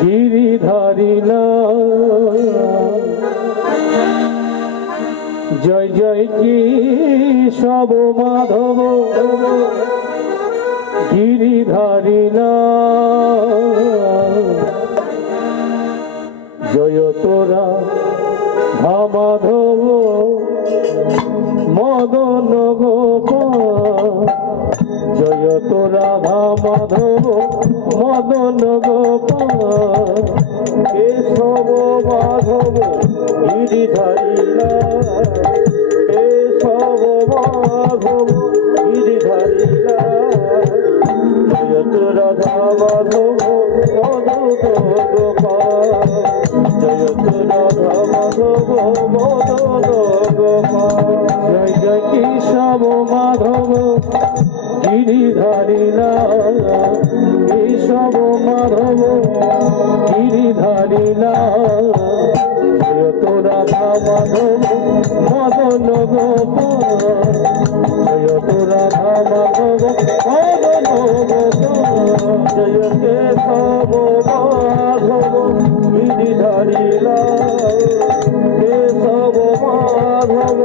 গিরিধারিলা জয় জয় কি সব মাধব গিরিধারিলা জয় তোরা মাধব মদন গোপাল জয় তোরা মাধব মদন গোপাল কেশব মাধব গিরিধারিলা কেশব মাধব গিরিধারিলা জয় তোরা মাধব মদন গোপাল জয় তোরা মাধব মদন গোপাল জয় জয় কেশব মাধব গিরিধারিলা কেশব মাধব গিরিধারিলা জয় তোরা মাধব মদন গোপাল জয় তোরা মাধব মদন গোপাল জয় কেশব মাধব গিরিধারিলা কেশব মাধব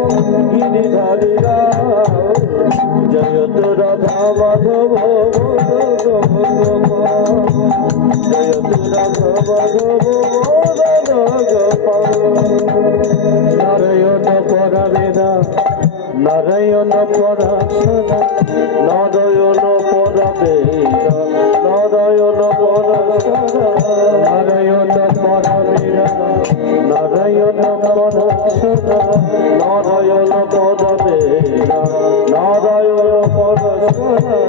গিরিধারিলা জয় তোরা মাধব জয় তোরা মাধব নারায়ণ পরাবেদা নারায়ণ পরাশরা নারায়ণ পরাবেদা নারায়ণ পরাশরা নারায়ণ পরাবেদা নারায়ণ পরাশরা নারায়ণ পরাবেদা নারায়ণ পরাশরা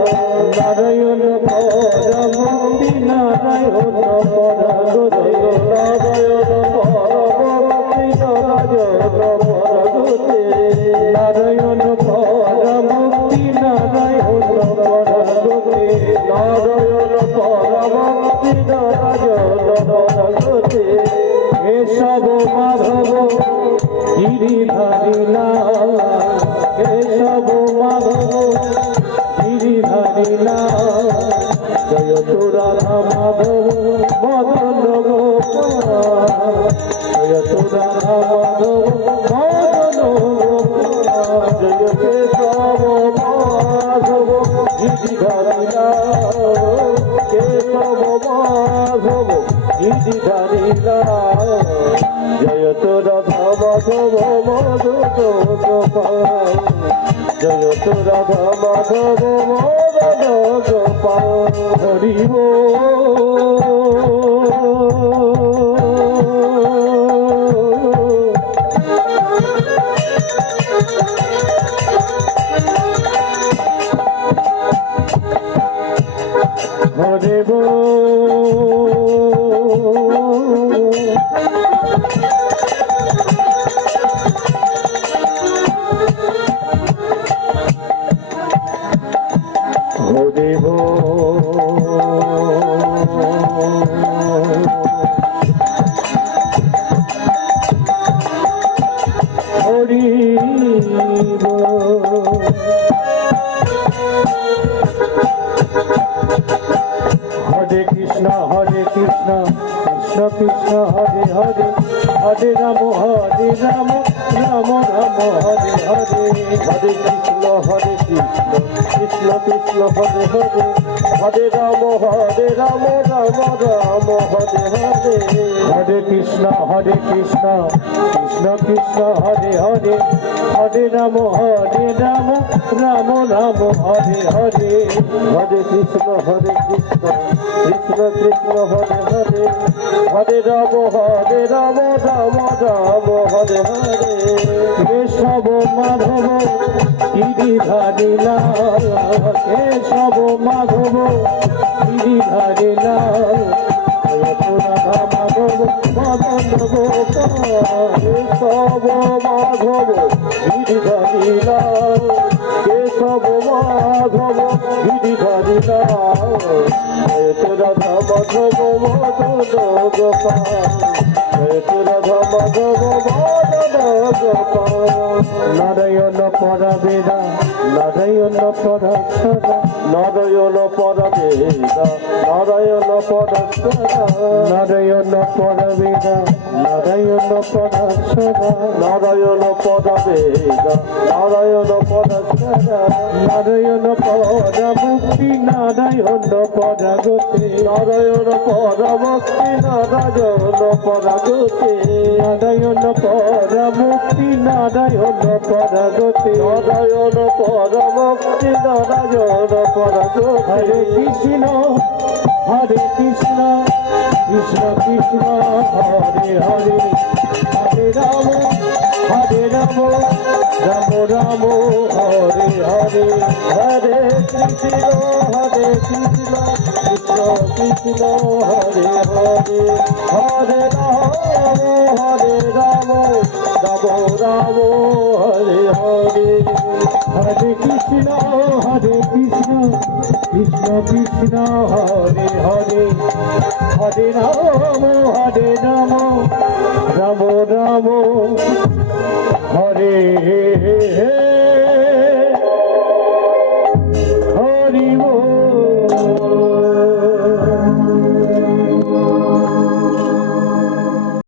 নারায়ণ পরমুক্তি নারায়ণ পরাগতি নারায়ণ পরমুক্তি নারায়ণ পরাগতি নারায়ণ পরমুক্তি নারায়ণ পরাগতি নারায়ণ পরমুক্তি নারায়ণ পরাগতি কেশব মাধব গিরিধারিলা কেশব মাধব গিরিধারিলা জয় তোরা মাধব মদন গোপাল জয় তোরা মাধব মদন গোপাল জয় কেশব মাধব গিরিধারিলা কেশব মাধব গিরিধারিলা জয় তোরা মাধব মদন গোপাল জয় তোরা মাধব মদন গোপাল হরি হরে কৃষ্ণ কৃষ্ণ কৃষ্ণ হরে হরে হরে রাম রাম রাম হরে হরে হরে কৃষ্ণ কৃষ্ণ কৃষ্ণ হরে হরে হরে রাম রাম রাম হরে হরে হরে কৃষ্ণ কৃষ্ণ কৃষ্ণ হরে হরে হরে রাম রাম রাম রাম হরে হরে হরে কৃষ্ণ কৃষ্ণ কৃষ্ণ হরে হরে হরে রাম রাম রাম হরে হরে কেশব মাধব গিরিধারিলা কেশব মাধব গিরিধারিলা তোরা মাধব মদন গোপাল কেশব মাধব গিরিধারিলা কেশব মাধব গিরিধারিলা তোরা মাধব মদন গোপাল রাধা মাধব মাধব গোপাল নারায়ণ পরবেদা নারায়ণ পরক্ষরা নারায়ণ পরবেদা নারায়ণ পরক্ষরা নারায়ণ পরবেদা নারায়ণ পরক্ষরা নারায়ণ পরবেদা নারায়ণ পরক্ষরা নারায়ণ পরমুক্তি নারায়ণ পরগতি নারায়ণ পরমুক্তি নারায়ণ পরগতি নারায়ণ পরমুক্তি নারায়ণ পরগতি নারায়ণ পরমুক্তি নারায়ণ পরগতি হরে কৃষ্ণ কৃষ্ণ কৃষ্ণ হরে হরে হরে রাম রাম রাম হরে হরে হরে কৃষ্ণ কৃষ্ণ কৃষ্ণ হরে হরে হরে রাম রাম রাম হরে হরে হরে কৃষ্ণ কৃষ্ণ কৃষ্ণ হরে হরে হরে রাম রাম রাম হরে